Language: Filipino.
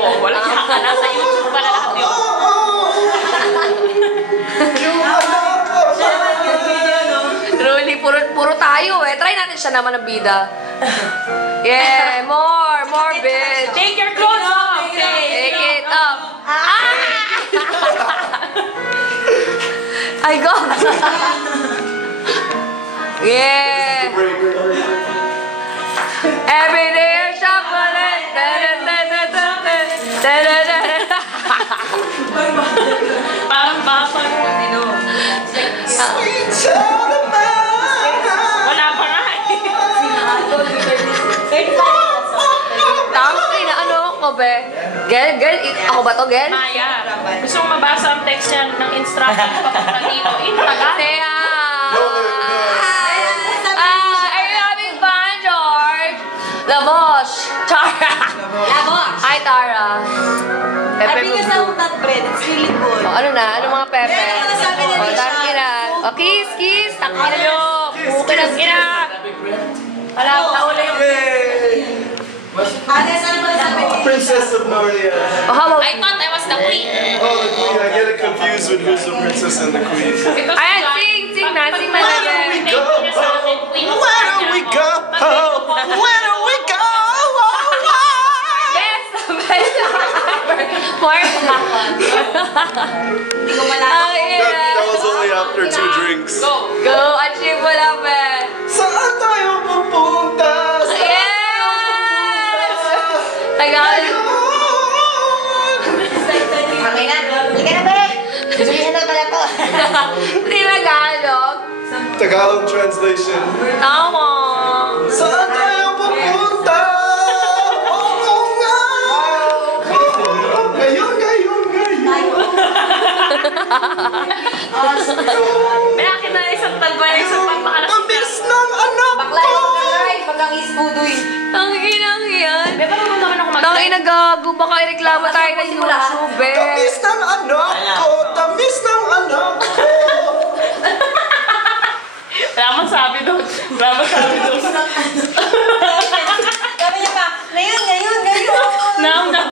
mo. Wala ka. Nasa YouTube pa na lahat yun. Truly, puro tayo eh. Try natin siya naman ng bida. Yeah, more bitch. Take your clothes off. Take it up. I go. Yeah. Every day chocolate. Parang basa. Wala pa nga Tangin na ano ko be? Girl, ako ba to, girl? Maya, gusto mong mabasa ang text niya ng instruction papunta dito. Tagal. Are you having fun, George? Labosh. Tara. Labosh. Hi, Tara. Pepe Sabi ka sa not bread, it's really good. ano na? Ano mga pepe? Tangin na. Kiss. Tangin na nyo. Bukin ang ina. Wala ko na uli yung... Princess of Narnia. Oh, hello. I thought I was the queen. Oh, the queen. I get it confused with who's the princess and the queen. Ayan, sing na. Where do we go? Where do we go? Yes! Martha. Hindi ko malalaman. That was only after 2 drinks. Go, achieve mo lang, be. Saan tayo pupunta? Yes! Tagalog. Okay na. Halika na, Bek. Julihan na pala to. Hindi Tagalog. Tagalog translation. Tama. Saan tayo pupunta? Oo nga. Ngayon. May akin na isang tagway, isang pagpakalas. Ang bilis ng anak Bakla ko. yung kagay. Pagkang ispudoy. Ang inang yan. May parang naman ako mag- Tangin na gago. Baka ireklamo tayo ng YouTube, be. Ang bilis ng anak